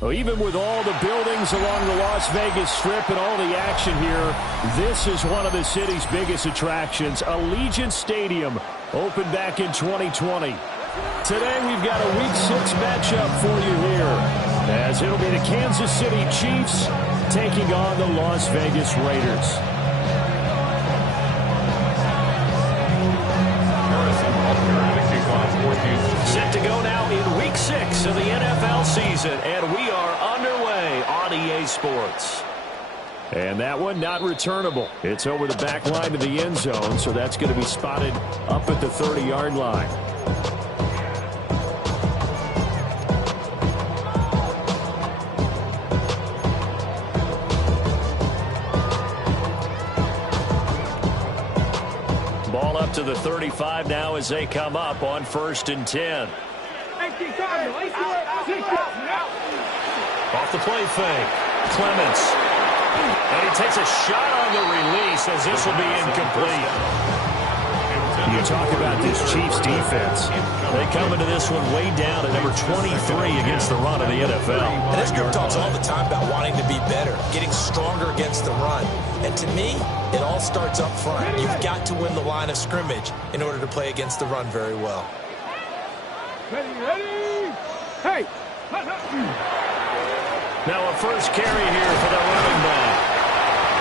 Well, even with all the buildings along the Las Vegas Strip and all the action here, this is one of the city's biggest attractions. Allegiant Stadium opened back in 2020. Today we've got a Week 6 matchup for you here, as it'll be the Kansas City Chiefs taking on the Las Vegas Raiders. Set to go now in Week 6 of the NFL season, and we are underway on EA Sports. And that one not returnable. It's over the back line of the end zone, so that's going to be spotted up at the 30-yard line. Ball up to the 35 now as they come up on 1st and 10. Off the play fake. Clements. And he takes a shot on the release as this will be incomplete. You talk about this Chiefs defense. They come into this one way down at number 23 against the run of the NFL. And this group talks all the time about wanting to be better, getting stronger against the run. And to me, it all starts up front. You've got to win the line of scrimmage in order to play against the run very well. Ready? Hey! Now a first carry here for the running back.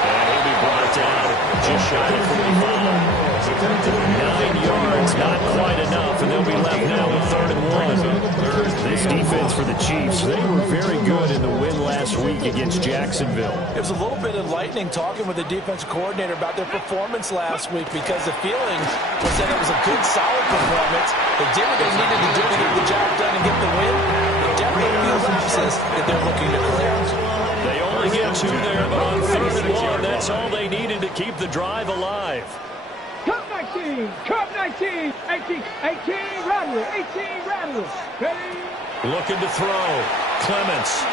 And he'll be brought down just shy of 45. 9 yards, not quite enough, and they'll be left now with 3rd and 1. This defense for the Chiefs, they were very good in the win last week against Jacksonville. It was a little bit enlightening talking with the defense coordinator about their performance last week, because the feeling was that it was a good, solid performance. They did what they needed to do to get the job done and get the win. Definitely a few lapses that they're looking to correct. They only get 2 there, but on 3rd and 1, that's all they needed to keep the drive alive. Cup 19, Cup 19, 18, Rattler, 18, Rattler. Ready? Looking to throw. Clements.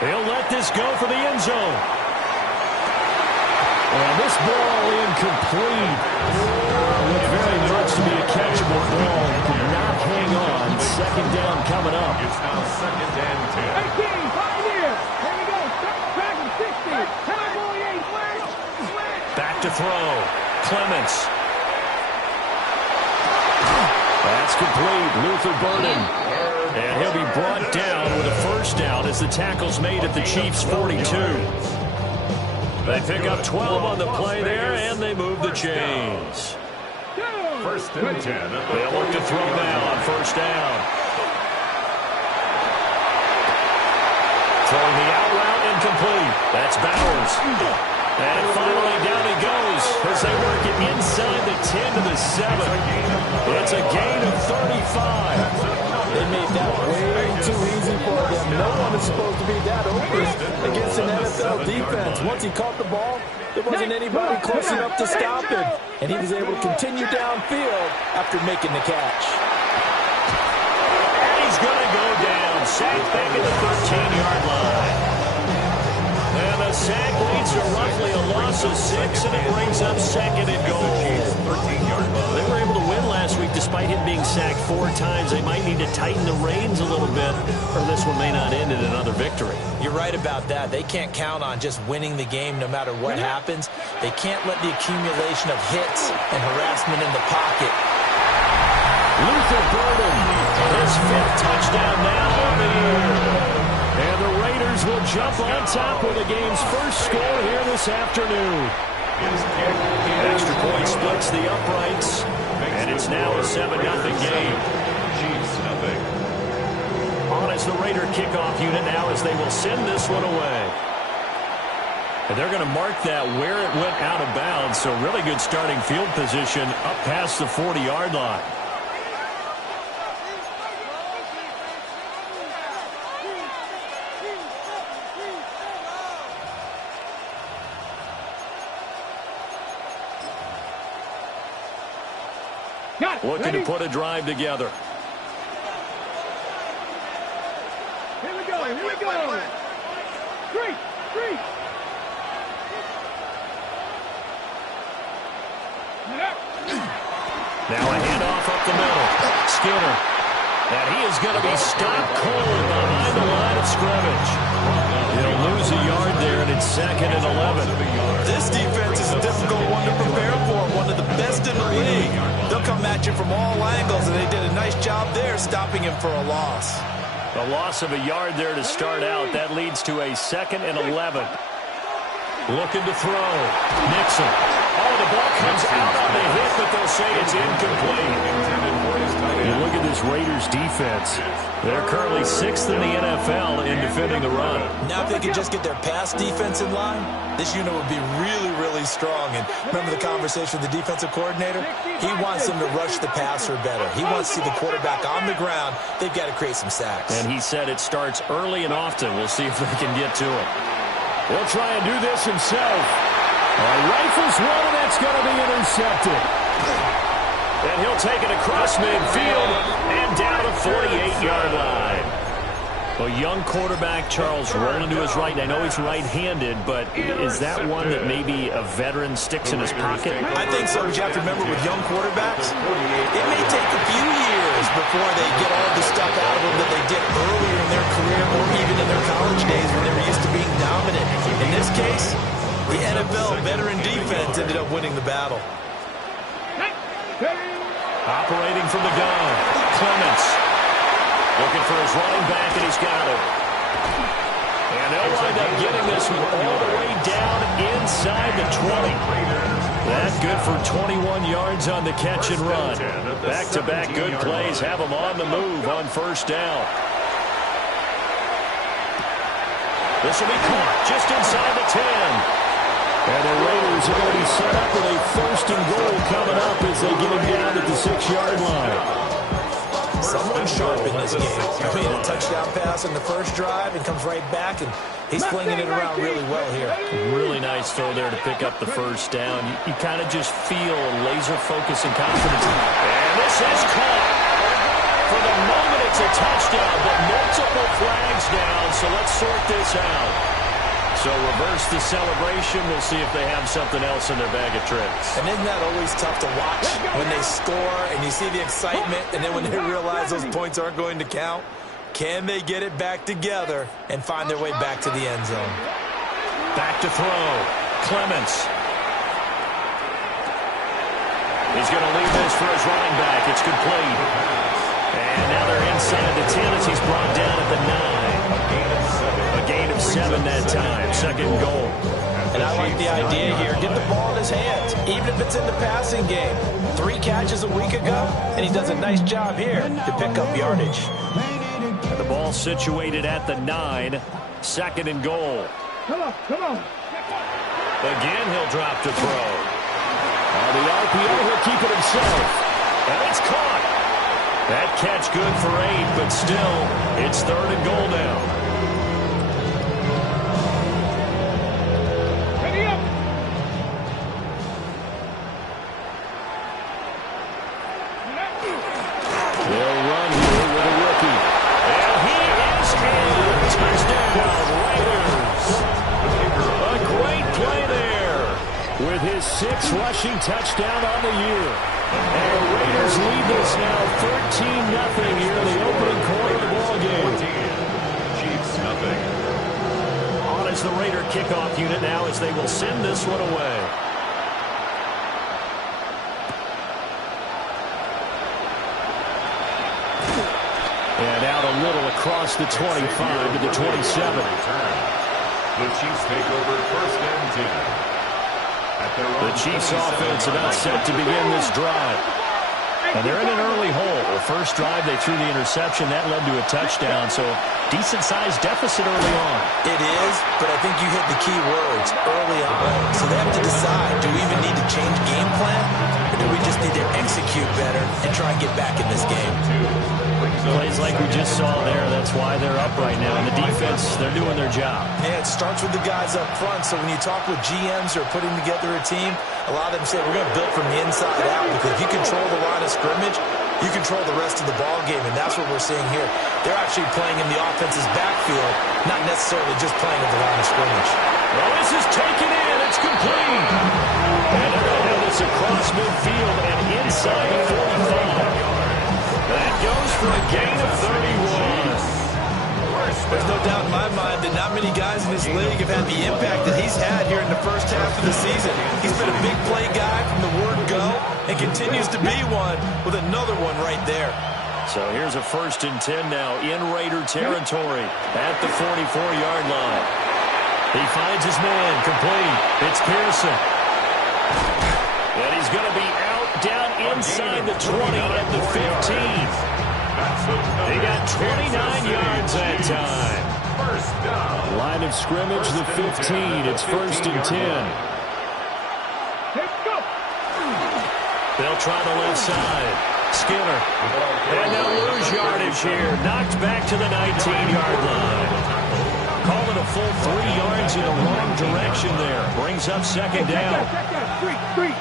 He'll let this go for the end zone. And this ball incomplete. Looked very much to be a catchable ball. Could not hang on. Second down coming up. It's now second and 10. 18, Pioneer. Here we go. Back and 60. Time ball 8. Back to throw. Clements. That's complete. Luther Burden. And he'll be brought down with a first down as the tackle's made at the Chiefs' 42. They pick up 12 on the play there, and they move the chains. First and 10. They'll look to throw now on first down. Throwing the out route incomplete. That's Bowers. And finally down he goes as they work it inside the 10 to the 7. It's a gain of 35. They made that way too easy for them. No one is supposed to be that open against an NFL defense. Once he caught the ball, there wasn't anybody close enough to stop him. And he was able to continue downfield after making the catch. And he's going to go down. Sacked back at the 13-yard line. And the sack leads to roughly a loss of 6, and it brings up second and goal. They were able to win last week despite him being sacked 4 times. They might need to tighten the reins a little bit, or this one may not end in another victory. You're right about that. They can't count on just winning the game no matter what happens. They can't let the accumulation of hits and harassment in the pocket. Luther Burden, his 5th touchdown now on the year. And the Raiders will jump on top with the game's first score here this afternoon. Extra point splits the uprights, and it's now a 7-0 game. On as the Raider kickoff unit now as they will send this one away. And they're going to mark that where it went out of bounds, so really good starting field position up past the 40-yard line. Looking to put a drive together. Here we go. Here we go. Street. Now a handoff up the middle. Skinner. And he is going to be stopped cold behind the line of scrimmage. He'll lose a yard there, and it's 2nd and 11. This defense is a difficult one to prepare for, one of the best in the league. They'll come at you from all angles, and they did a nice job there stopping him for a loss. A loss of a yard there to start out. That leads to a 2nd and 11. Looking to throw. Nixon. Oh, the ball comes out on the hit, but they'll say it's incomplete. You look at this Raiders defense. They're currently 6th in the NFL in defending the run. Now if they could just get their pass defense in line, this unit would be really, really strong. And remember the conversation with the defensive coordinator? He wants them to rush the passer better. He wants to see the quarterback on the ground. They've got to create some sacks. And he said it starts early and often. We'll see if they can get to it. He'll try and do this himself. Rifles one, and that's going to be intercepted. And he'll take it across midfield and down the 48-yard line. A young quarterback, Charles, rolling to his right. I know he's right-handed, but is that one that maybe a veteran sticks in his pocket? I think so, but you have to remember with young quarterbacks, it may take a few years before they get all the stuff out of them that they did earlier in their career or even in their college days when they were used to being dominant. In this case, the NFL veteran defense ended up winning the battle. Operating from the gun, Clements. Looking for his running back, and he's got it. And they'll wind up getting this one all the way down inside the 20. That's good for 21 yards on the catch and run. Back-to-back good plays have them on the move on first down. This will be caught just inside the 10. And the Raiders are going to be set up with a 1st and goal coming up as they get him down at the 6-yard line. Someone sharp in this game. I mean, a touchdown pass in the first drive and comes right back, and he's flinging it around really well here. Really nice throw there to pick up the first down. You kind of just feel a laser focus and confidence. And this is caught. For the moment, it's a touchdown, but multiple flags down, so let's sort this this out. So reverse the celebration. We'll see if they have something else in their bag of tricks. And isn't that always tough to watch when they score and you see the excitement, and then when they realize those points aren't going to count? Can they get it back together and find their way back to the end zone? Back to throw. Clements. He's going to leave this for his running back. It's complete. And now they're inside the 10 as he's brought down at the 9. A gain of 7 that time. Second goal. And I like the idea here. Get the ball in his hands, even if it's in the passing game. 3 catches a week ago, and he does a nice job here to pick up yardage. And the ball situated at the 9. Second and goal. Come on, come on. Again, he'll drop to throw. On the RPO, he'll keep it himself. And it's caught. That catch good for 8, but still, it's third and goal now. Ready up. They'll run here with a rookie. And he is in. Touchdown, Raiders. A great play there with his 6th rushing touchdown on the year. And the Raiders lead this now 13-0 here in the opening quarter of the ball game. Chiefs nothing. On is the Raider kickoff unit now as they will send this one away. And out a little across the 25 to the 27. The Chiefs take over first and 10. The Chiefs offense about set to begin this drive. And they're in an early hole. The first drive, they threw the interception. That led to a touchdown, so decent-sized deficit early on. It is, but I think you hit the key words early on. So they have to decide, do we even need to change game plan, or do we just need to execute better and try and get back in this game? Plays like we just saw there, that's why they're up right now. And the defense, they're doing their job. Yeah, it starts with the guys up front. So when you talk with GMs who are putting together a team, a lot of them say we're going to build from the inside out, because if you control the line of scrimmage, you control the rest of the ball game, and that's what we're seeing here. They're actually playing in the offense's backfield, not necessarily just playing at the line of scrimmage. Well, this is taken in. It's complete. And they're going to have this across midfield and inside the 45. That goes for a gain of 31. There's no doubt in my mind that not many guys in this league have had the impact that he's had here in the first half of the season. He's been a big play guy from the word go and continues to be one with another one right there. So here's a first and 10 now in Raider territory at the 44-yard line. He finds his man, complete. It's Pearson. And he's going to be out down inside the 20 at the 15. They got 29 yards that time. First down. Line of scrimmage, the 15. It's first and 10. Let's go. They'll try the left side. Skinner. And they'll lose yardage here. Knocked back to the 19-yard line. Call it a full 3 yards in the wrong direction there. Brings up second down. Check that. Street.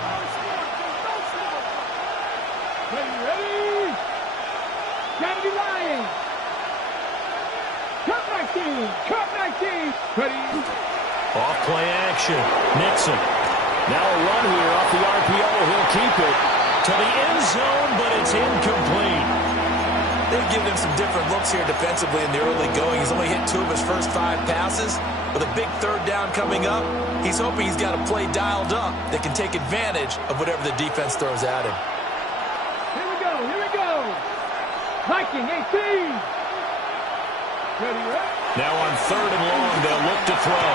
Ready. Gotta be lying. Cut 19. Ready. Off play action. Nixon. Now a run here off the RPO. He'll keep it to the end zone, but it's incomplete. They've given him some different looks here defensively in the early going. He's only hit 2 of his first 5 passes. With a big third down coming up, he's hoping he's got a play dialed up that can take advantage of whatever the defense throws at him. Here we go. Viking 18. Ready. Now on third and long, they'll look to throw.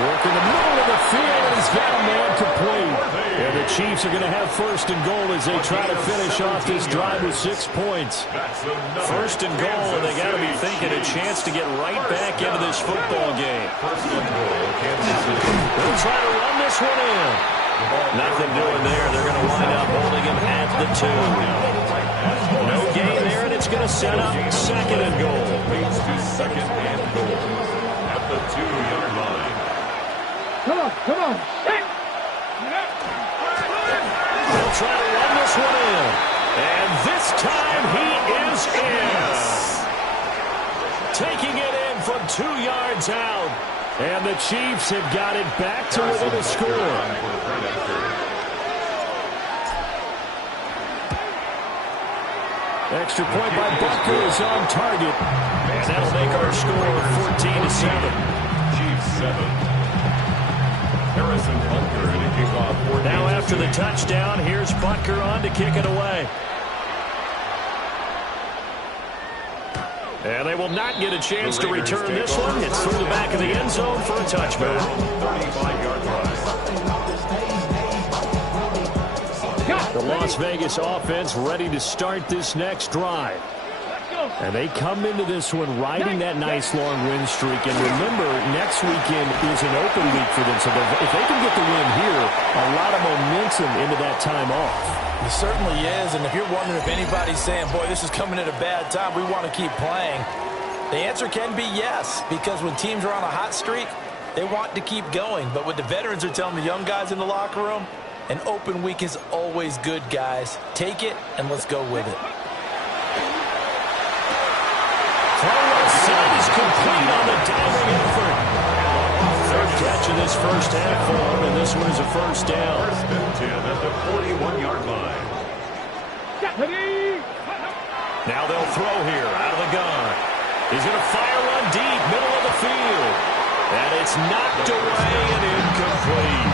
Work in the middle of the field, and he's got a man complete. And the Chiefs are going to have first and goal as they try to finish off this drive with 6 points. First and goal, and they got to be thinking a chance to get right back into this football game. They'll try to run this one in. Nothing doing there. They're going to wind up holding him at the 2. No gain there, and it's going to set up second and goal. Second and goal at the 2-yard line. Come on. They'll try to run this one in. And this time he is in. Taking it in from 2 yards out. And the Chiefs have got it back to within a score. Extra point by Butker is on target. And that'll make our score 14-7. Chiefs 7. Harrison Butker in a kickoff. Now after the touchdown, here's Butker on to kick it away. And they will not get a chance to return this one. It's through the back of the end zone for a touchback. 35-yard line. The Las Vegas offense ready to start this next drive. And they come into this one riding that nice long win streak. And remember, next weekend is an open week for them. So if they can get the win here, a lot of momentum into that time off. It certainly is, and if you're wondering if anybody's saying, boy, this is coming at a bad time, we want to keep playing, the answer can be yes, because when teams are on a hot streak, they want to keep going. But what the veterans are telling the young guys in the locker room, an open week is always good, guys. Take it, and let's go with it. Throw is complete on the diving effort. Third catch of this first half for him, and this one is a first down. First and 10 at the 41-yard line. Now they'll throw here out of the gun. He's going to fire one deep, middle of the field. And it's knocked away and incomplete.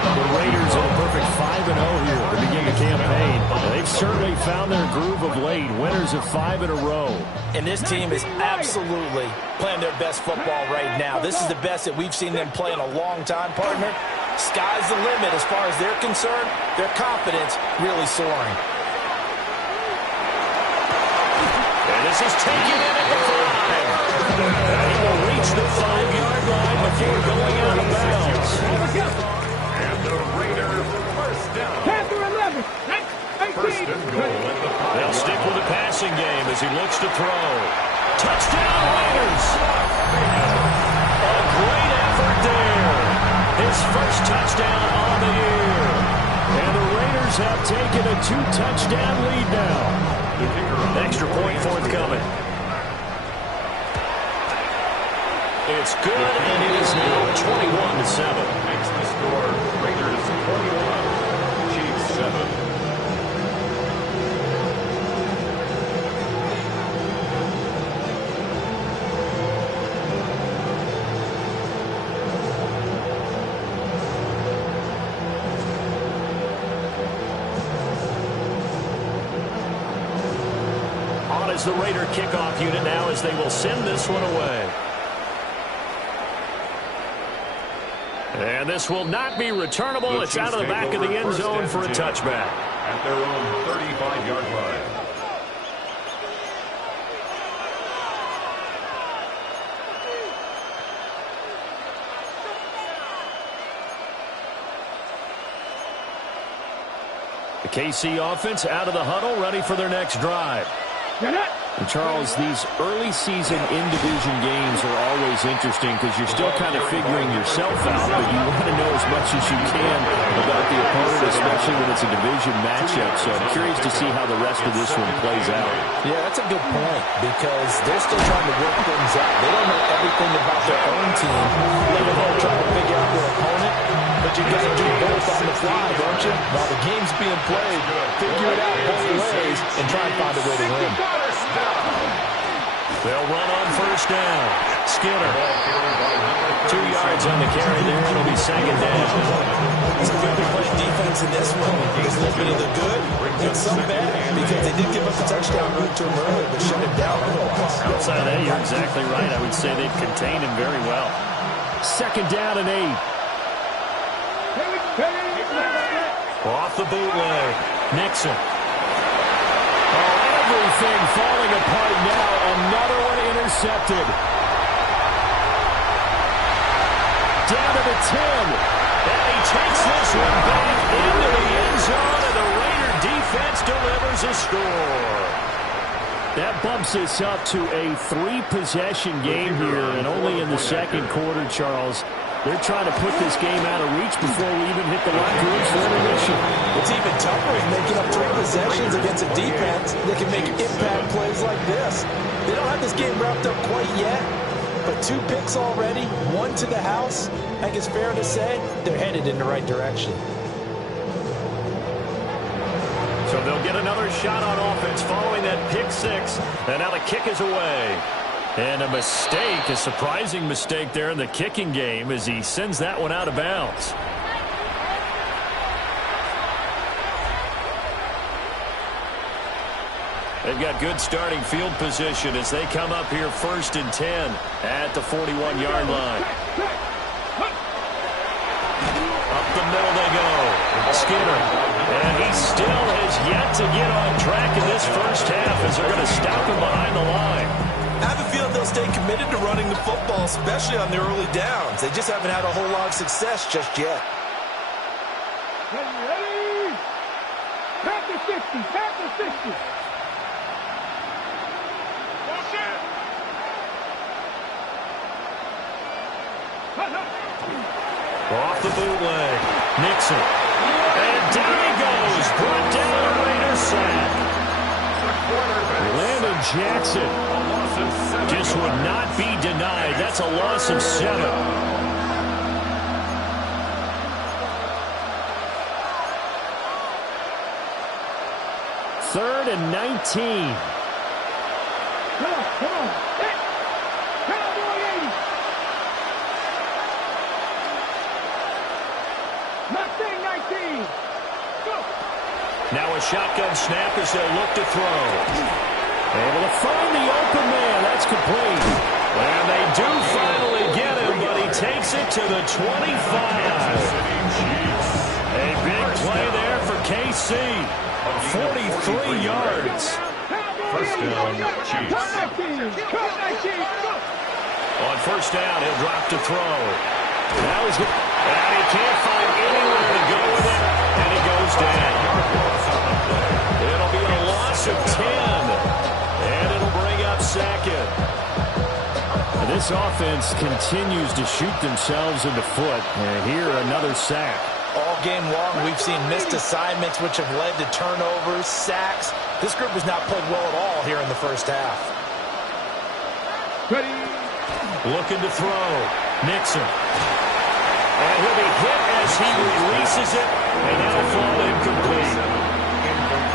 The Raiders are a perfect 5-0 here to begin the campaign. They've certainly found their groove of late. Winners of 5 in a row. And this team is absolutely playing their best football right now. This is the best that we've seen them play in a long time, partner. Sky's the limit as far as they're concerned. Their confidence really soaring. And this is taken in at the 5. He will reach the 5-yard line before going out of bounds. And the Raiders first down. First and goal at the 5. They'll stick with the passing game as he looks to throw. Touchdown, Raiders! A great effort there. His first touchdown on the year. And the Raiders have taken a 2-touchdown lead now. Extra point forthcoming. It's good, and it is now 21-7. Makes the score Raiders 21, Chiefs 7. Is the Raider kickoff unit now as they will send this one away. And this will not be returnable. It's out of the back of the end zone for a touchback. At their own 35-yard line. The KC offense out of the huddle, ready for their next drive. And Charles, these early season in-division games are always interesting because you're still kind of figuring yourself out, but you want to know as much as you can about the opponent, especially when it's a division matchup. So I'm curious to see how the rest of this one plays out. Yeah, that's a good point because they're still trying to work things out. They don't know everything about their own team, let alone trying to figure out their opponent. But you got to do both on the fly, don't you? While the game's being played, figure it out both ways and try and find a way to win. They'll run on first down. Skinner. 2 yards on the carry there. It'll be second down. It's a good play defense in this one. There's a little bit of the good and some bad because they did give up a touchdown route to him earlier, but shut him down otherwise. Outside of that, you're exactly right. I would say they've contained him very well. Second down and 8. Off the bootleg. Nixon. Oh, everything falling apart now. Another one intercepted. Down to the 10. And he takes this one back into the end zone, and the Raider defense delivers a score. That bumps us up to a 3-possession game here, and only in the second quarter, Charles. They're trying to put this game out of reach before we even hit the locker rooms for intermission. What's even tougher is making up 3 possessions against a defense that can make impact plays like this. They don't have this game wrapped up quite yet, but 2 picks already, 1 to the house. I think it's fair to say they're headed in the right direction. So they'll get another shot on offense following that pick 6. And now the kick is away. And a mistake, a surprising mistake there in the kicking game as he sends that one out of bounds. They've got good starting field position as they come up here 1st and 10 at the 41-yard line. Up the middle they go. Skinner. And he still has yet to get on track in this first half as they're going to stop him behind the line. I have a feeling they'll stay committed to running the football, especially on the early downs. They just haven't had a whole lot of success just yet. Ready? Pass the 60. Pass the 60. Off the bootleg. Nixon. And down he goes. Brought down a Raider sack. Landon Jackson just would not be denied. That's a loss of 7. Third and 19. Come on, come on. Cowboy 80. Mustang 19. Go. Now a shotgun snap as they'll look to throw. Able to find the open man. That's complete. And they do finally get him, but he takes it to the 25. A big play there for KC. 43 yards. First down, Chiefs. On first down, he'll drop to throw. Now he's good. And he can't find anywhere to go with it, and he goes down. It'll be a loss of 10, and it'll bring up 2nd. This offense continues to shoot themselves in the foot. And here, another sack. All game long, we've seen missed assignments, which have led to turnovers, sacks. This group has not played well at all here in the first half. Ready? Looking to throw. Nixon. And he'll be hit as he releases it, and that'll fall incomplete.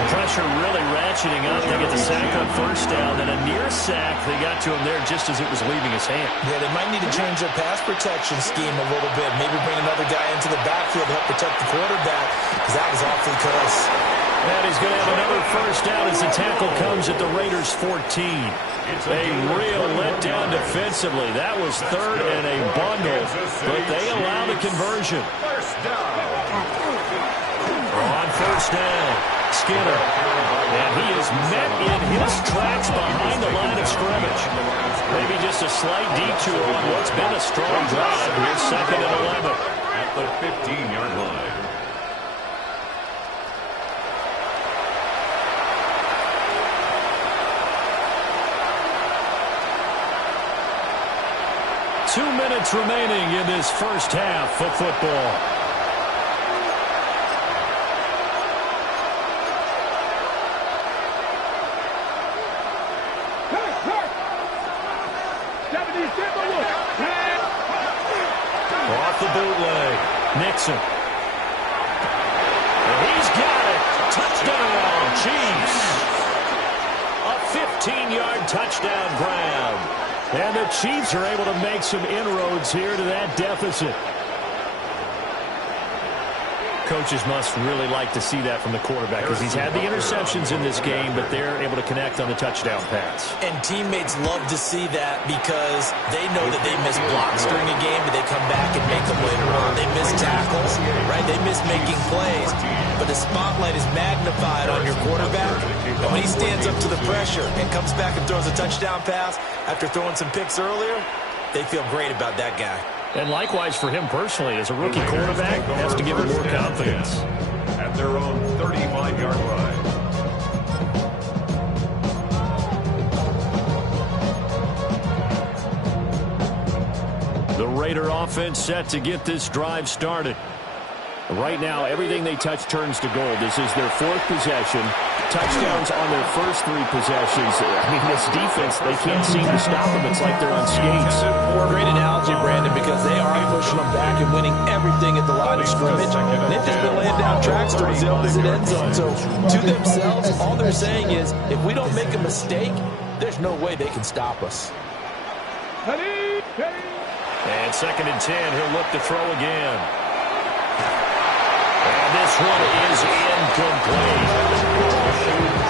Pressure really ratcheting up. They get the sack on first down, then a near sack. They got to him there just as it was leaving his hand. Yeah, they might need to change their pass protection scheme a little bit. Maybe bring another guy into the backfield to help protect the quarterback, because that was awfully close. And he's going to have another first down as the tackle comes at the Raiders' 14. A real letdown defensively. That was third and a bundle, but they allow the conversion. On first down, Skinner. And he is met in his tracks behind the line of scrimmage. Maybe just a slight detour on what's been a strong drive. Here's 2nd and 11. At the 15-yard line. Two minutes remaining in this first half of football. Off the bootleg. Nixon. And he's got it. Touchdown, Chiefs. A 15-yard touchdown grab. And the Chiefs are able to make some inroads here to that deficit. Coaches must really like to see that from the quarterback because he's had the interceptions in this game, but they're able to connect on the touchdown pass. And teammates love to see that because they know that they miss blocks during a game, but they come back and make them later on. They miss tackles, right? They miss making plays, but the spotlight is magnified on your quarterback. And when he stands up to the pressure and comes back and throws a touchdown pass after throwing some picks earlier, they feel great about that guy. And likewise for him personally, as a rookie quarterback, has to give him more confidence. At their own 35-yard line. The Raider offense set to get this drive started. Right now, everything they touch turns to gold. This is their 4th possession. Touchdowns on their first 3 possessions. I mean, this defense, they can't seem to stop them. It's like they're on skates. Great analogy, Brandon, because they are pushing them back and winning everything at the line of scrimmage. And they've just been laying down tracks towards the opposite end zone. So to themselves, all they're saying is, if we don't make a mistake, there's no way they can stop us. And 2nd and 10, he'll look to throw again. And this one is incomplete.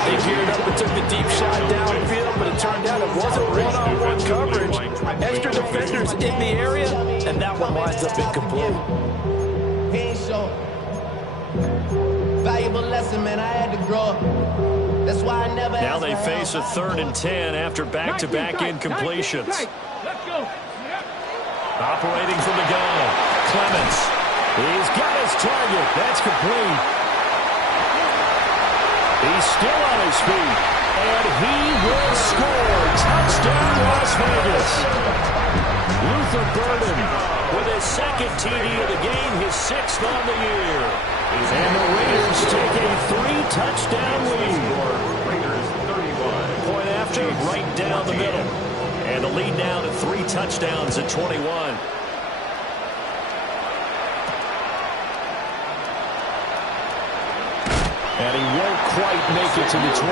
They geared up and took the deep shot downfield, but it turned out it wasn't one-on-one coverage. Extra defenders in the area, and that one winds up incomplete. Valuable lesson, man. I had to grow up. That's why I never. Now they face a 3rd and 10 after back-to-back incompletions. Let's go. Operating from the gun, Clements. He's got his target. That's complete. He's still on his feet. And he will score. Touchdown, Las Vegas. Luther Burden with his 2nd TD of the game, his 6th on the year. And the Raiders take a 3-touchdown lead. Raiders 31. Point after, right down the middle. And the lead now to 3 touchdowns at 21. And he won't quite make it to the 25.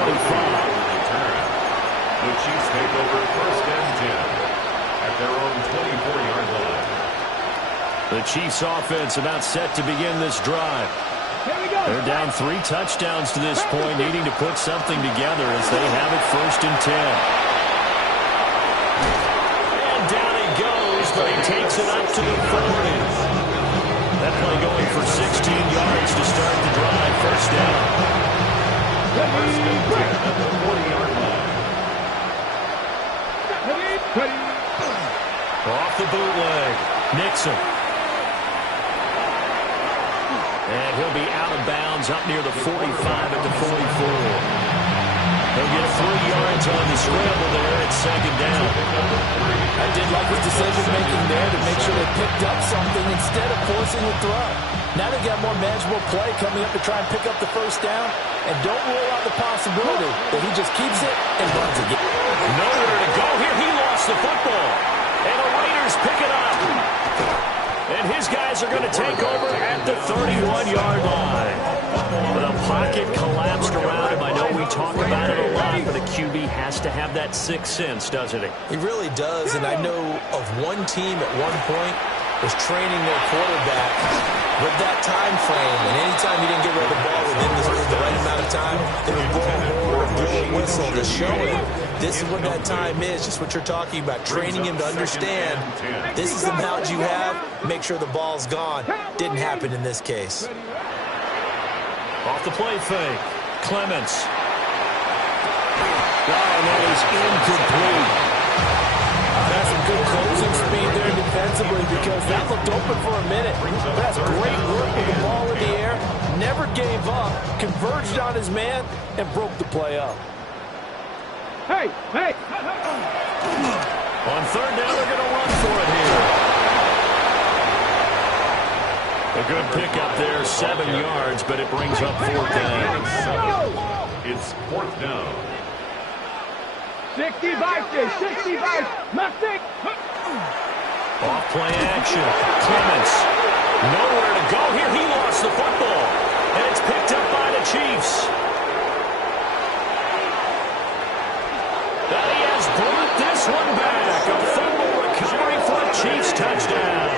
The Chiefs take over 1st and 10 at their own 24-yard line. The Chiefs offense about set to begin this drive. Here we go. They're down 3 touchdowns to this point, needing to put something together as they have it 1st and 10. And down he goes, but he takes it up to the 40. That play going for 16 yards to start the drive. 1st down. 1st and 10 at the 40-yard line. Off the bootleg. Nixon. And he'll be out of bounds up near the 45 at the 44. He'll get 3 yards on the scramble there at 2nd down. I did like his decision-making there to make sure they picked up something instead of forcing the throw. Now they got more manageable play coming up to try and pick up the 1st down. And don't rule out the possibility that he just keeps it and runs again. Nowhere to go here. He lost the football. And the Raiders pick it up. And his guys are going to take over at the 31-yard line. The pocket collapsed around him. I know we talk about it a lot, but a QB has to have that 6th sense, doesn't he? He really does, and I know of one team at one point was training their quarterback with that time frame, and anytime he didn't get rid of the ball within the right amount of time, they would blow a horn or blow a whistle to show him this is what that time is, just what you're talking about, training him to understand this is the amount you have, make sure the ball's gone. Didn't happen in this case. Off the play fake. Clements. And that is incomplete. That's some good closing speed there defensively because that looked open for a minute. That's great work with the ball in the air. Never gave up. Converged on his man and broke the play up. Hey, hey. On 3rd down, they're going to run for it here. A good pickup there, 7 yards, but it brings up 4th down. It's 4th down. 65, Mustang. Off play action. Clements. Nowhere to go here. He lost the football. And it's picked up by the Chiefs. And he has brought this one back. A fumble recovery for a Chiefs touchdown.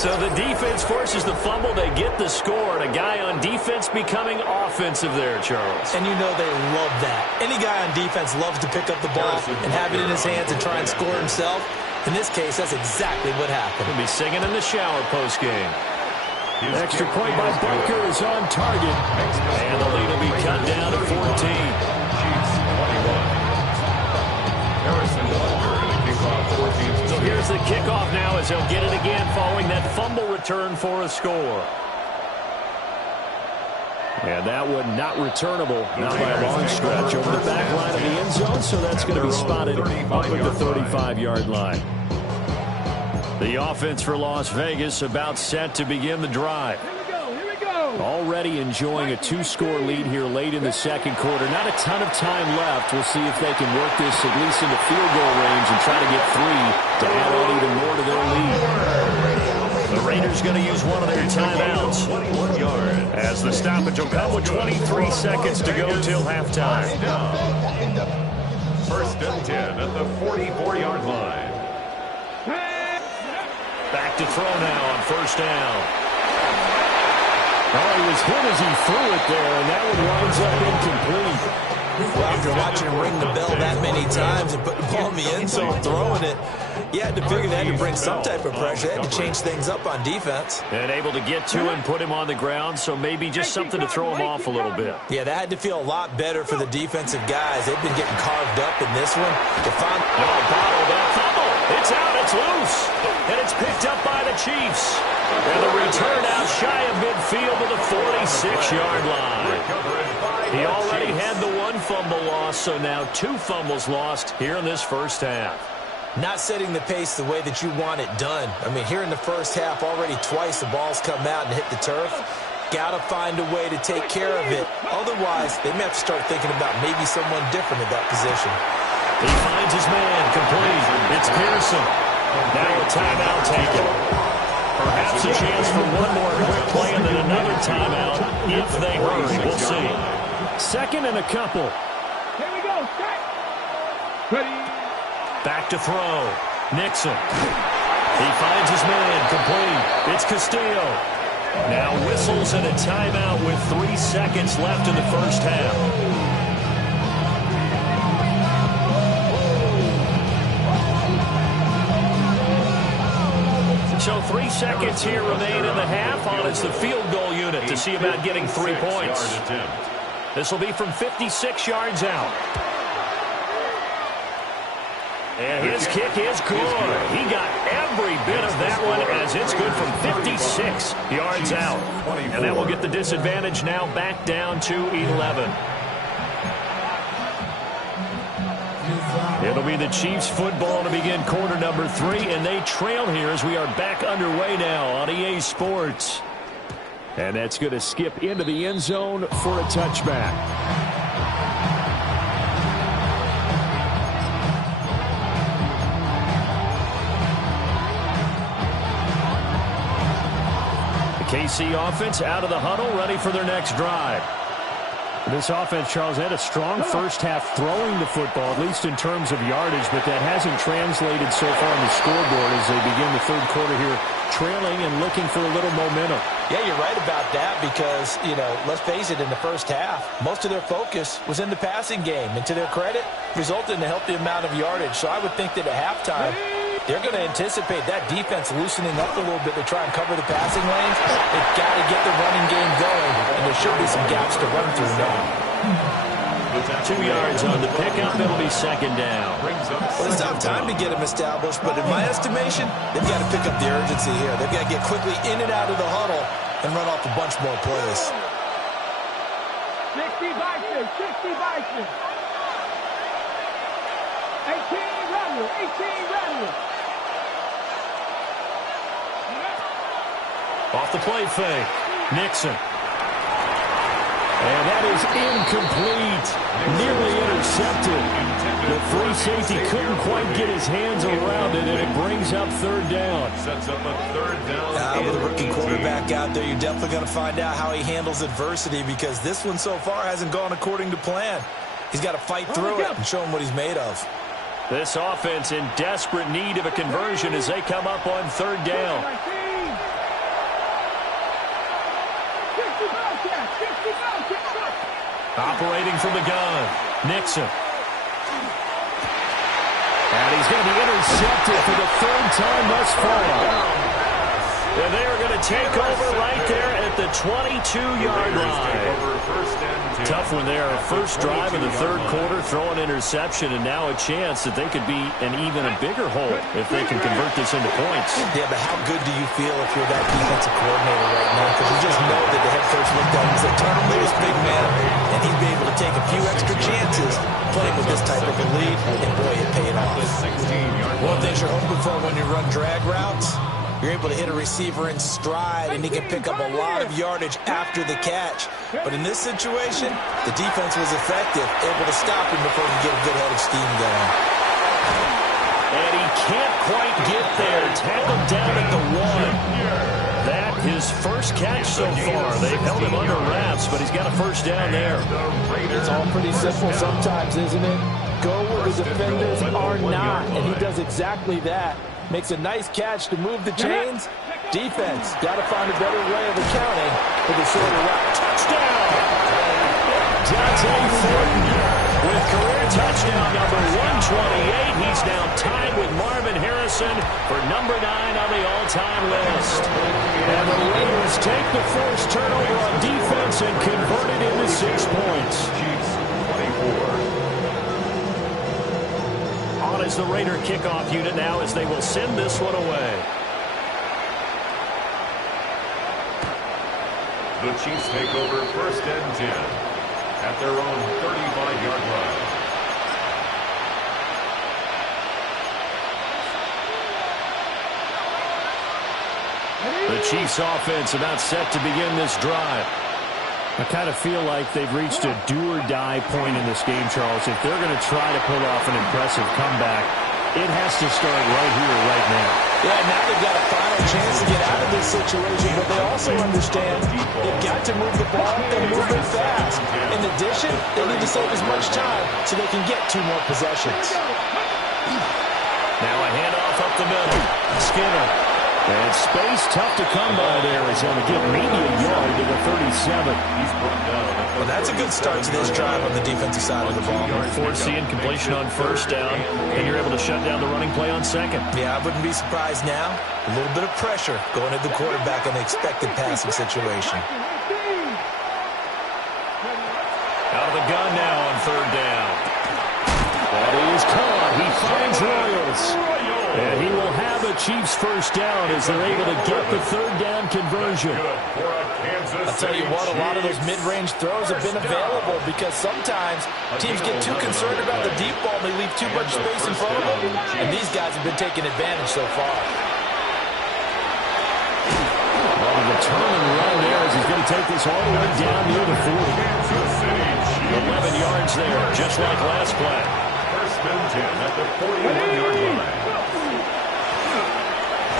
So the defense forces the fumble. They get the score. And a guy on defense becoming offensive there, Charles. And you know they love that. Any guy on defense loves to pick up the ball and have it in his hands and try and score himself. In this case, that's exactly what happened. He'll be singing in the shower postgame. Extra point by Barker is on target. And the lead will be cut down to 14. Chiefs 21. Harrison Walker in the kickoff 14. So here's the kickoff now as he'll get it again following that fumble return for a score. And that one not returnable, not by a long stretch. Over the back line of the end zone, down, so that's going to be spotted up at the 35-yard line. The offense for Las Vegas about set to begin the drive. Already enjoying a 2-score lead here late in the second quarter. Not a ton of time left. We'll see if they can work this at least into field goal range and try to get 3 to add on even more to their lead. The Raiders going to use one of their timeouts. 21 yards. As the stoppage will come with 23 seconds to go till halftime. First and 10 at the 44-yard line. Back to throw now on first down. Oh, he was hit as he threw it there, and that one winds up incomplete. Well, after watching him ring the bell that many times and put the ball in the end zone, throwing it, you had to figure they had to bring some type of pressure. They had to change things up on defense. And able to get to him, put him on the ground, so maybe just something to throw him off a little bit. Yeah, that had to feel a lot better for the defensive guys. They've been getting carved up in this one. To find bottled up fumble. It's out, it's loose, and it's picked up by the Chiefs. And the return out shy of midfield to the 46-yard line. He already had the 1 fumble loss, so now 2 fumbles lost here in this first half. Not setting the pace the way that you want it done. I mean, here in the first half, already twice the ball's come out and hit the turf. Got to find a way to take care of it. Otherwise, they may have to start thinking about maybe someone different at that position. He finds his man complete. It's Pearson. Now a timeout taken. Perhaps a chance for one more quick play and then another timeout if they hurry. We'll see. Second and a couple. Here we go. Set. Ready. Back to throw. Nixon. He finds his man complete. It's Castillo. Now whistles and a timeout with 3 seconds left in the first half. So 3 seconds here remain in the half on as the field goal unit to see about getting 3 points. This will be from 56 yards out. And his kick is good. He got every bit of that one as it's good from 56 yards out. And that will get the disadvantage now back down to 11. It'll be the Chiefs football to begin quarter number 3, and they trail here as we are back underway now on EA Sports. And that's going to skip into the end zone for a touchback. The KC offense out of the huddle, ready for their next drive. This offense, Charles, had a strong first half throwing the football, at least in terms of yardage, but that hasn't translated so far on the scoreboard as they begin the third quarter here, trailing and looking for a little momentum. Yeah, you're right about that because, you know, let's face it, in the first half, most of their focus was in the passing game. And to their credit, resulted in a healthy amount of yardage. So I would think that at halftime, they're going to anticipate that defense loosening up a little bit to try and cover the passing lanes. They've got to get the running game going, and there should be some gaps to run through now. 2 yards on the pickup. It'll be second down. Well, it's not time to get them established, but in my estimation, they've got to pick up the urgency here. They've got to get quickly in and out of the huddle and run off a bunch more plays. 60 Bison, 60 Bison. 18 runner, 18 runner. Off the play fake. Nixon. And that is incomplete. Nearly intercepted. The free safety couldn't quite get his hands around it, and it brings up third down. Sets up a third down. With a rookie quarterback out there, you're definitely going to find out how he handles adversity because this one so far hasn't gone according to plan. He's got to fight through it and show him what he's made of. This offense in desperate need of a conversion as they come up on third down. Operating from the gun, Nixon. And he's going to be intercepted for the third time thus far. And they are going to take over right there at the 22-yard line. Tough one there. First drive in the third quarter, throw an interception, and now a chance that they could be an even a bigger hole if they can convert this into points. Yeah, but how good do you feel if you're that defensive coordinator right now? Because you just know that the head coach looked at him and said, turn him loose, big man. And he'd be able to take a few extra chances playing with this type of a lead, and boy, it paid off. One thing you're hoping for when you run drag routes, you're able to hit a receiver in stride, and he can pick up a lot of yardage after the catch. But in this situation, the defense was effective, able to stop him before he could get a good head of steam going. And he can't quite get there. Tackled down at the 1. That his first catch so far. They've held him under wraps, but he's got a first down there. It's all pretty simple sometimes, isn't it? Go where the defenders are not, and he does exactly that. Makes a nice catch to move the chains. Defense got to find a better way of accounting for the shorter route. Touchdown! Dante Thornton with career touchdown number 128. He's now tied with Marvin Harrison for number 9 on the all-time list. And the Raiders take the first turnover on defense and convert it into 6 points. On is the Raider kickoff unit now as they will send this one away. The Chiefs take over first and 10 at their own 35-yard line. The Chiefs offense about set to begin this drive. I kind of feel like they've reached a do-or-die point in this game, Charles. If they're going to try to pull off an impressive comeback, it has to start right here, right now. Yeah, now they've got a final chance to get out of this situation, but they also understand they've got to move the ball and move it fast. In addition, they need to save as much time so they can get 2 more possessions. Now a handoff up the middle. Skinner. And space tough to come by there. He's going to get maybe a yard to the 37. Well, that's a good start to this drive on the defensive side of the ball. Forcing completion on first down, and you're able to shut down the running play on second. Yeah, I wouldn't be surprised now. A little bit of pressure going at the quarterback in an expected passing situation. Out of the gun now on third down. That is caught. He finds Royals. And he will have a Chiefs first down as they're able to get the third down conversion. I'll tell you what, a lot of those mid-range throws have been available because sometimes teams get too concerned about the deep ball and they leave too much space in front of them. And these guys have been taking advantage so far. Well, the turn and run there as he's going to take this all the way down near the 40. 11 yards there, just like last play. First and 10 at the 41-yard line.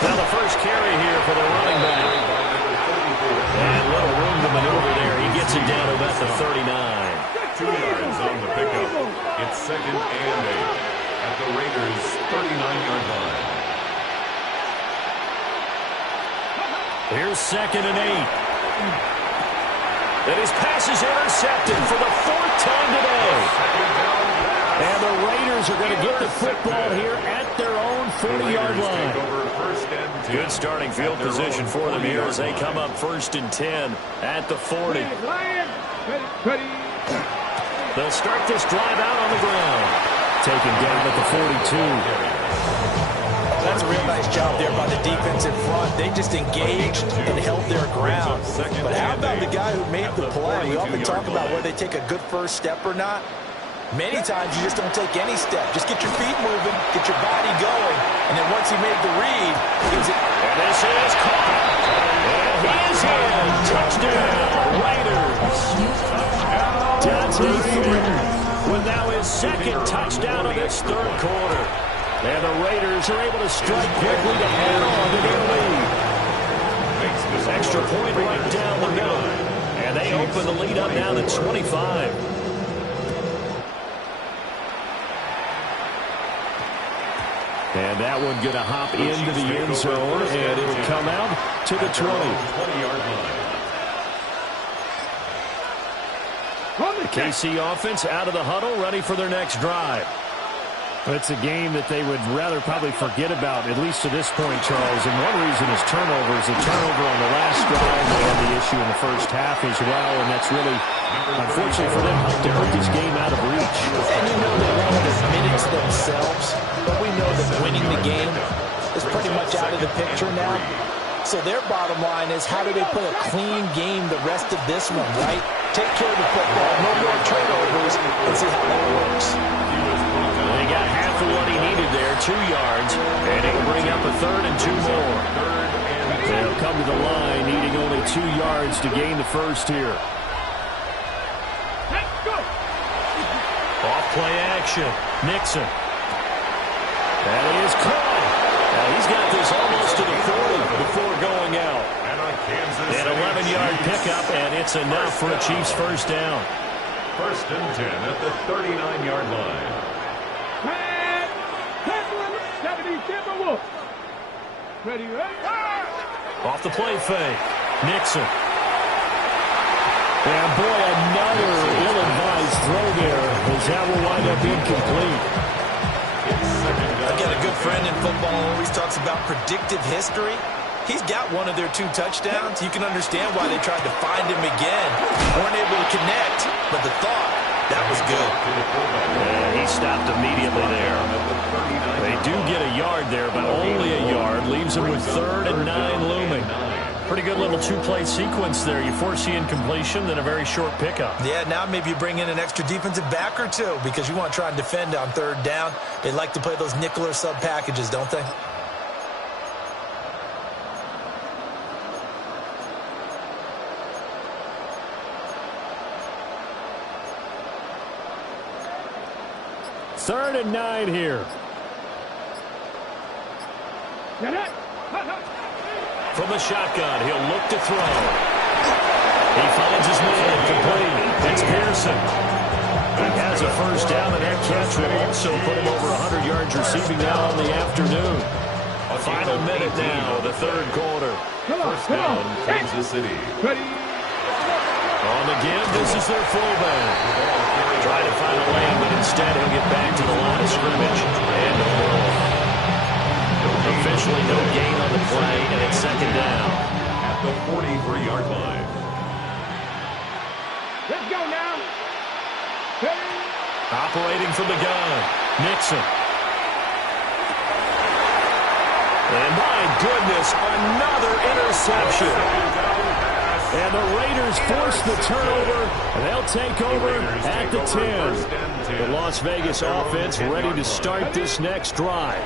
Now the first carry here for the running back. And little room to maneuver there. He gets it down to about the 39. 2 yards on the pickup. It's second and 8 at the Raiders' 39-yard line. Here's second and 8. And his pass is intercepted for the 4th time today. And the Raiders are going to get the football here at their own 40-yard line. Good starting field position for them here as they come up first and 10 at the 40. They'll start this drive out on the ground. Taken down at the 42. That's a real nice job there by the defense in front. They just engaged and held their ground. But how about the guy who made the play? We often talk about whether they take a good first step or not. Many times you just don't take any step. Just get your feet moving, get your body going, and then once he made the read, he was and this is caught. And he is in. Touchdown, Raiders. Dante Thornton with now his second touchdown of this third quarter. And the Raiders are able to strike quickly to add on to their lead. Extra point right down the middle. And they open the lead up now to 25. And that one going to hop into the end zone, and it'll come out to the 20-yard line. The KC offense out of the huddle, ready for their next drive. It's a game that they would rather probably forget about, at least to this point, Charles. And one reason is turnovers. A turnover on the last drive. They had the issue in the first half as well, and that's really, unfortunately for them, helped to hurt this game out of reach. And you know they want the minutes themselves, but we know that winning the game is pretty much out of the picture now. So their bottom line is, how do they play a clean game the rest of this one, right? Take care of the football, no more turnovers, and see how that works. Well, he got half of what he needed there, 2 yards, and he'll bring up a 3rd and 2 more. They'll come to the line, needing only 2 yards to gain the first here. Off play action, Nixon. That is caught. Now he's got this almost to the 40 before going out. An 11-yard pickup, and it's enough for a Chiefs first down. 1st and 10 at the 39-yard line. Off the play fake, Nixon. And boy, another ill-advised throw there, as that will wind up incomplete. I've got a good friend in football who always talks about predictive history. He's got one of their 2 touchdowns. You can understand why they tried to find him again. Weren't able to connect, but the thought, that was good. Yeah, he stopped immediately there. They do get a yard there, but only a yard. Leaves them with 3rd and 9 looming. Pretty good little 2-play sequence there. You force the incompletion, then a very short pickup. Yeah, now maybe you bring in an extra defensive back or 2 because you want to try and defend on 3rd down. They like to play those nickel or sub packages, don't they? Third and 9 here. From the shotgun, he'll look to throw. He finds his man complete. It's Pearson. He has a first down, and that catch will also put him over 100 yards receiving now on the afternoon. A final minute now, the 3rd quarter. First down, Kansas City. On the give, this is their fullback. Trying to find a lane, but instead he'll get back to the line of scrimmage. And no more. Officially no gain on the play, and it's 2nd down. At the 43-yard line. Let's go now. Operating from the gun, Nixon. And my goodness, another interception. And the Raiders force the turnover, and they'll take over at the 10. The Las Vegas offense ready to start this next drive.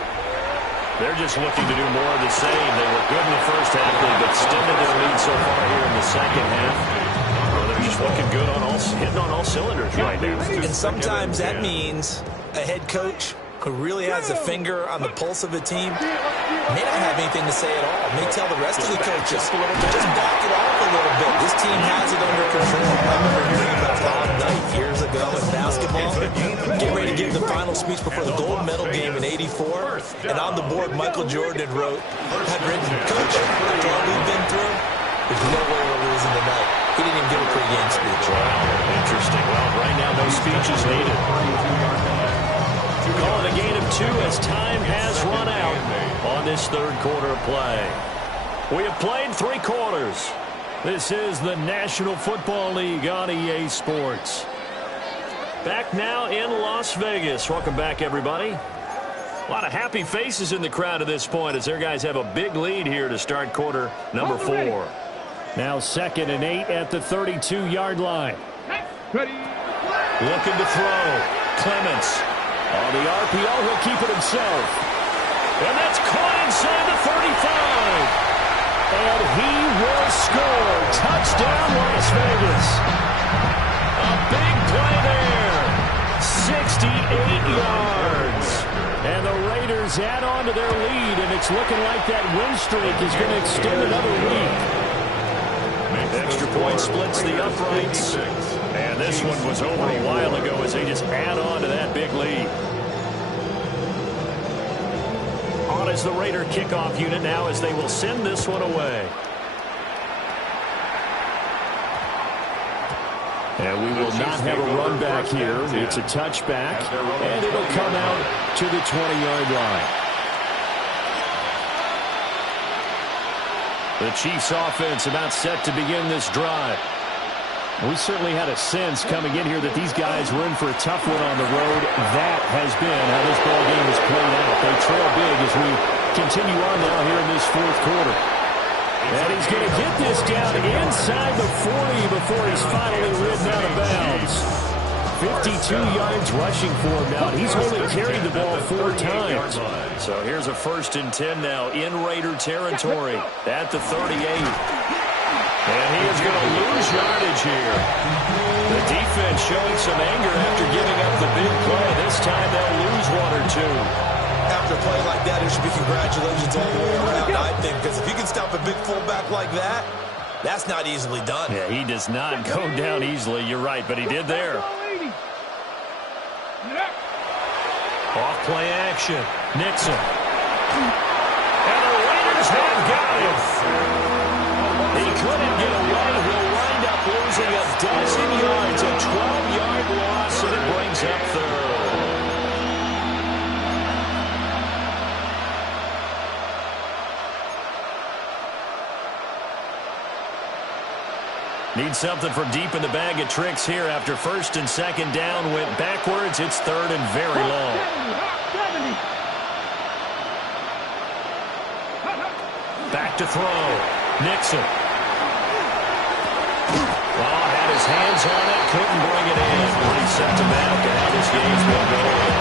They're just looking to do more of the same. They were good in the first half. They've extended their lead so far here in the second half. Well, they're just looking good hitting on all cylinders right now. And sometimes that means a head coach who really has a finger on the pulse of a team may not have anything to say at all. May tell the rest of the coaches, just back it off a little bit. This team has it under control. I remember hearing about Bob Knight years ago in basketball. Get ready to give the final speech before the gold medal game in '84. And on the board, Michael Jordan had written, "Coach, after all we've been through, there's no way we're losing tonight." He didn't even give a pregame speech. Wow, interesting. Well, right now, no speech is needed. Calling a gain of 2 as time has run out on this 3rd quarter play. We have played 3 quarters. This is the National Football League on EA Sports. Back now in Las Vegas. Welcome back, everybody. A lot of happy faces in the crowd at this point as their guys have a big lead here to start quarter number 4. Now 2nd and 8 at the 32-yard line. Looking to throw. Clements. On the RPO, he'll keep it himself. And that's caught inside the 35. And he will score. Touchdown, Las Vegas. A big play there. 68 yards. And the Raiders add on to their lead, and it's looking like that win streak is going to extend another week. Extra point splits the uprights. And this one was over a while ago as they just add on to that big lead. On is the Raider kickoff unit now as they will send this one away. And we will not have a run back here. It's a touchback, and it'll come out to the 20-yard line. The Chiefs offense about set to begin this drive. We certainly had a sense coming in here that these guys were in for a tough one on the road. That has been how this ball game has played out. They trail big as we continue on now here in this fourth quarter. And he's going to get this down inside the 40 before he's finally ridden out of bounds. 52 yards rushing for him now. He's only carried the ball 4 times. So here's a 1st and 10 now in Raider territory at the 38. And he is going to lose yardage here. The defense showing some anger after giving up the big play. This time they'll lose 1 or 2. After a play like that, there should be congratulations all the way around, I think, because if you can stop a big fullback like that, that's not easily done. Yeah, he does not go down easily. You're right, but he did there. Off play action. Nixon. And the Raiders have got him. He couldn't get away. He'll wind up losing a dozen yards. A 12-yard loss, and it brings up 3rd. Need something from deep in the bag of tricks here after 1st and 2nd down. Went backwards. It's 3rd and very long. Back to throw. Nixon. Well, had his hands on it. Couldn't bring it in. Pretty symptomatic of how this game's been going.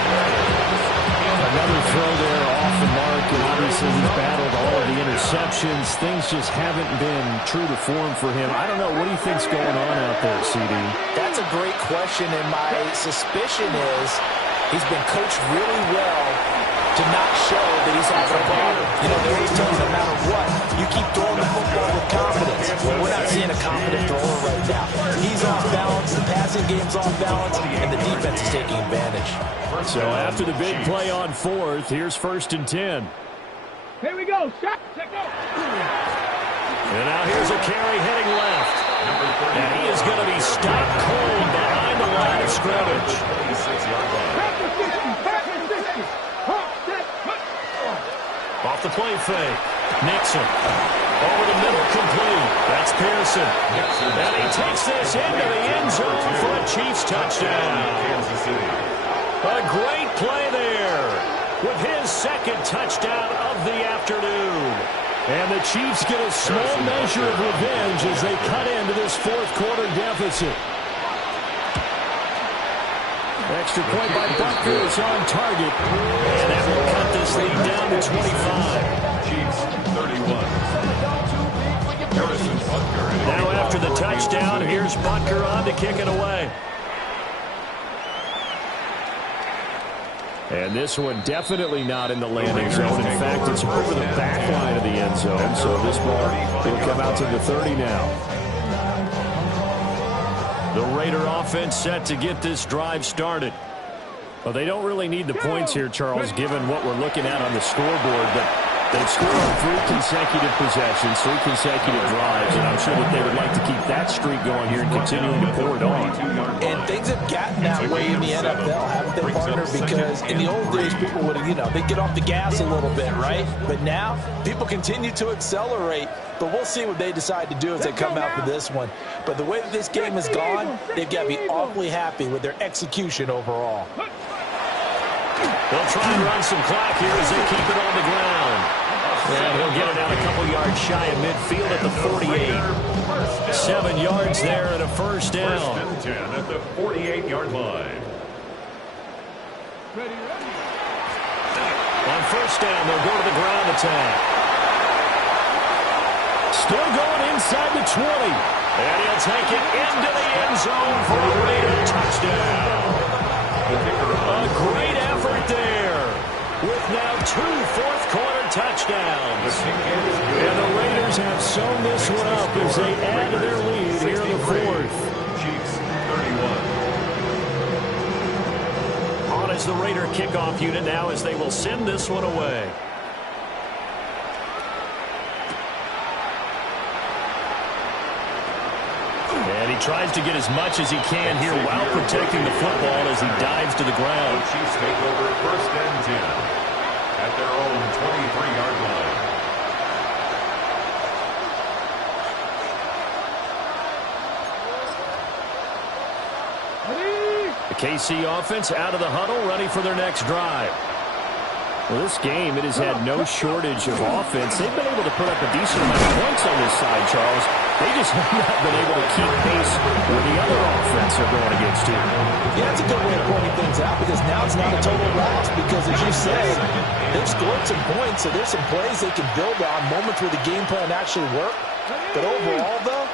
Another throw there off the mark, and obviously he's battled all of the interceptions. Things just haven't been true to form for him. I don't know. What do you think's going on out there, CD? That's a great question, and my suspicion is he's been coached really well to not show that he's having a problem. You know, they always tell you no matter what, you keep throwing the football with confidence. Well, we're not seeing a confident thrower right now. He's off balance, the passing game's off balance, and the defense is taking advantage. So after the big play on 4th, here's 1st and 10. Here we go. Shot. Check go. And now here's a carry heading left. And he is going to be stopped cold behind the line of scrimmage. Off the play fake. Nixon. Over the middle, complete. That's Pearson. And he takes this into the end zone for a Chiefs touchdown. A great play there with his 2nd touchdown of the afternoon. And the Chiefs get a small measure of revenge as they cut into this 4th quarter deficit. Extra point by Butker is on target. And that will cut this lead down to 25. Chiefs 31. Harrison Butker. Now after the touchdown, here's Butker on to kick it away. And this one definitely not in the landing zone. In fact, it's over the back line of the end zone. So this ball will come out to the 30 now. The Raider offense set to get this drive started. Well, they don't really need the points here, Charles, given what we're looking at on the scoreboard. But they've scored on 3 consecutive possessions, 3 consecutive drives, and I'm sure that they would like to keep that streak going here and continuing to pour it on. And things have gotten that way in the NFL, haven't they, partner? Because in the old days, people would have, they'd get off the gas a little bit, right? But now, people continue to accelerate. But we'll see what they decide to do as they come out for this one. But the way that this game has gone, they've got to be awfully happy with their execution overall. They'll try and run some clock here as they keep it on the ground. And he'll get it out a couple yards shy of midfield at the 48. 7 yards there and a 1st down. 1st and 10 at the 48-yard line. On 1st down, they'll go to the ground attack. Still going inside the 20. And he'll take it into the end zone for a Raider touchdown. A great effort there with now 2 fourth-quarter touchdowns. And the Raiders have sewn this one up as they add to their lead here in the 4th. Chiefs 31. On is the Raider kickoff unit now as they will send this one away. And he tries to get as much as he can here while protecting the football as he dives to the ground. Chiefs take over 1st and 10 at their own 23-yard line. The KC offense out of the huddle, ready for their next drive. Well, this game, it has had no shortage of offense. They've been able to put up a decent amount of points on this side, Charles. They just have not been able to keep pace with the other offense they're going against here. Yeah, that's a good way of pointing things out because now it's not a total loss because, as you said, they've scored some points, so there's some plays they can build on, moments where the game plan actually worked. But overall, though,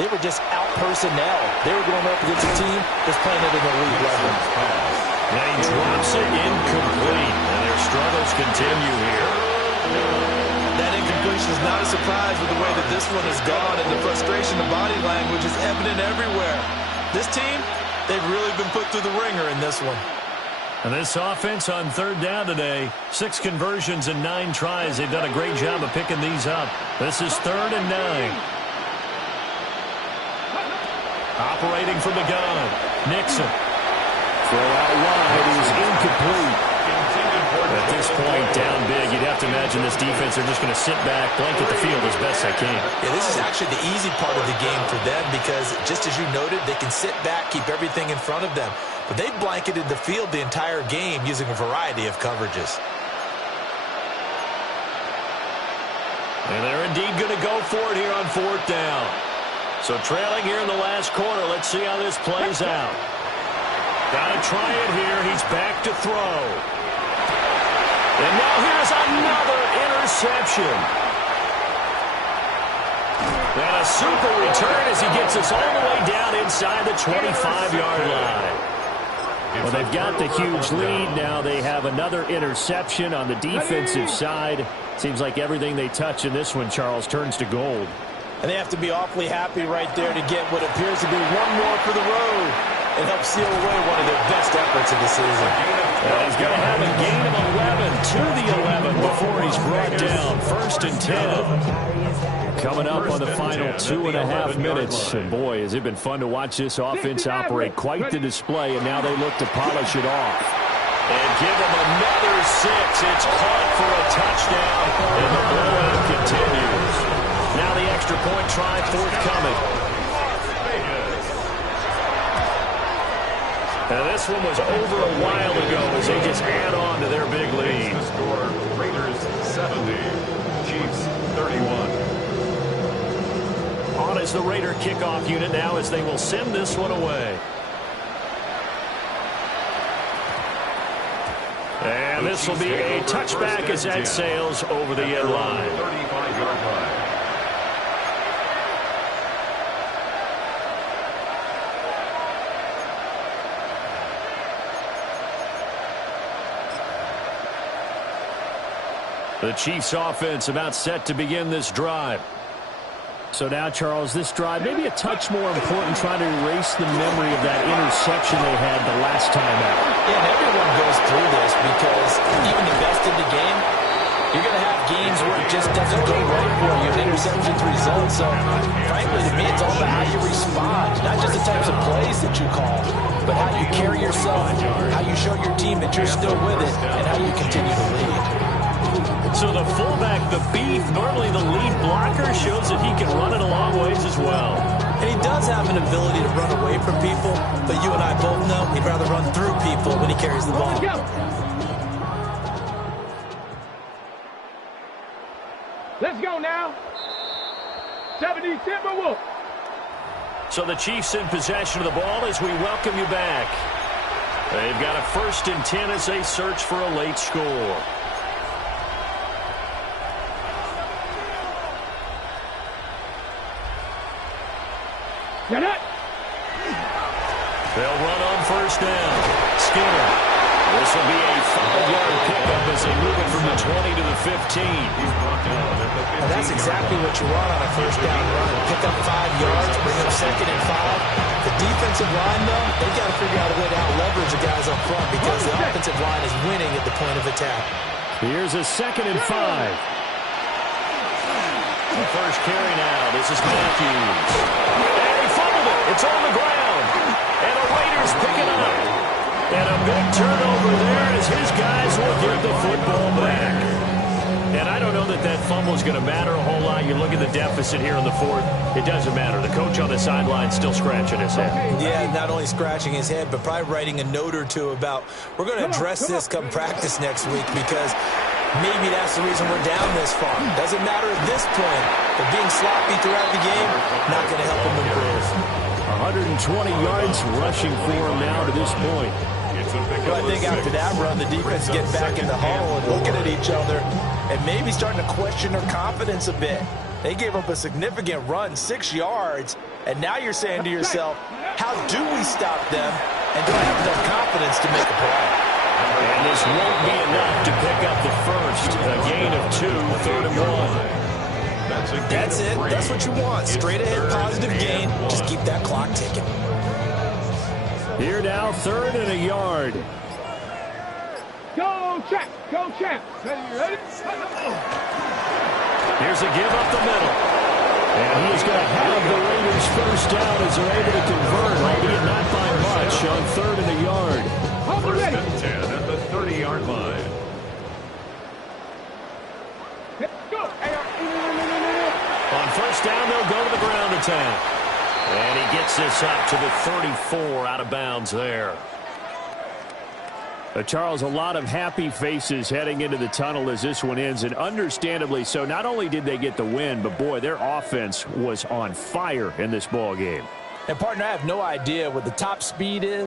they were just out personnel. They were going up against a team that's playing at an elite level. And he drops it incomplete. And their struggles continue here. That incompletion is not a surprise with the way that this one has gone, and the frustration, the body language is evident everywhere. This team, they've really been put through the ringer in this one. And this offense on 3rd down today, 6 conversions and 9 tries. They've done a great job of picking these up. This is 3rd and 9. Operating from the gun, Nixon. Throw out wide is incomplete. At this point, down big, you'd have to imagine this defense are just going to sit back, blanket the field as best they can. Yeah, this is actually the easy part of the game for them because, just as you noted, they can sit back, keep everything in front of them. But they blanketed the field the entire game using a variety of coverages. And they're indeed going to go for it here on 4th down. So trailing here in the last quarter, let's see how this plays out. Got to try it here. He's back to throw. And now here's another interception. And a super return as he gets us all the way down inside the 25-yard line. Well, they've got the huge lead. Now they have another interception on the defensive side. Seems like everything they touch in this one, Charles, turns to gold. And they have to be awfully happy right there to get what appears to be one more for the road and help seal away one of their best efforts of the season. He's going to have a gain of 11 to the 11 before he's brought down. 1st and 10. Coming up on the final 2.5 minutes. And boy, has it been fun to watch this offense operate. Quite the display, and now they look to polish it off. And give them another 6. It's caught for a touchdown, and the blowout continues. Now the extra point try forthcoming. And this one was over a while ago as they just add on to their big lead. The score, Raiders 70, Chiefs 31. On is the Raider kickoff unit now as they will send this one away. And this will be a touchback as that sails over the end line. 35-yard line. The Chiefs offense about set to begin this drive. So now, Charles, this drive maybe a touch more important, trying to erase the memory of that interception they had the last time out. Yeah, and everyone goes through this because even the best in the game, you're going to have games where it just doesn't go right for you. An interception's result. So, frankly, to me, it's all about how you respond. Not just the types of plays that you call, but how you carry yourself, how you show your team that you're still with it, and how you continue to lead. So the fullback, the beef, normally the lead blocker, shows that he can run it a long ways as well. And he does have an ability to run away from people, but you and I both know he'd rather run through people when he carries the ball. Let's go now. 70 Timberwolves. So the Chiefs in possession of the ball as we welcome you back. They've got a 1st and 10 as they search for a late score. Get it. They'll run on 1st down. Skinner. This will be a 5-yard pickup as they move it from the 20 to the 15. And that's exactly what you want on a 1st down run. Pick up 5 yards, bring up 2nd and 5. The defensive line, though, they've got to figure out a way to out-leverage the guys up front because the offensive line is winning at the point of attack. Here's a 2nd and 5. The first carry now. This is Matthews. And he fumbled it. It's on the ground. And the Raiders pick it up. And a big turnover there as his guys will get the football back. And I don't know that that fumble is going to matter a whole lot. You look at the deficit here in the fourth. It doesn't matter. The coach on the sideline still scratching his head. Yeah, not only scratching his head, but probably writing a note or two about, we're going to address this come practice next week because maybe that's the reason we're down this far. Doesn't matter at this point, but being sloppy throughout the game, not going to help him improve. 120 yards rushing for him now to this point. Well, I think after that run, the defense get back in the huddle and looking at each other and maybe starting to question their confidence a bit. They gave up a significant run, 6 yards, and now you're saying to yourself, how do we stop them, and do I have enough confidence to make a play? And this won't be enough to pick up the first. A gain of 2, 3rd and 1. That's it. That's what you want. Straight ahead, positive gain. Just keep that clock ticking. Here now, 3rd and a yard. Go, champ. Go, champ. Ready? Here's a give up the middle. And he is going to have the Raiders first down as they're able to convert, albeit not by much, on 3rd and a yard. First and 10 at the 30-yard line. Go. On first down, they'll go to the ground attack. And he gets this up to the 34, out of bounds there. Charles, a lot of happy faces heading into the tunnel as this one ends, and understandably so. Not only did they get the win, but, boy, their offense was on fire in this ball game. And, partner, I have no idea what the top speed is.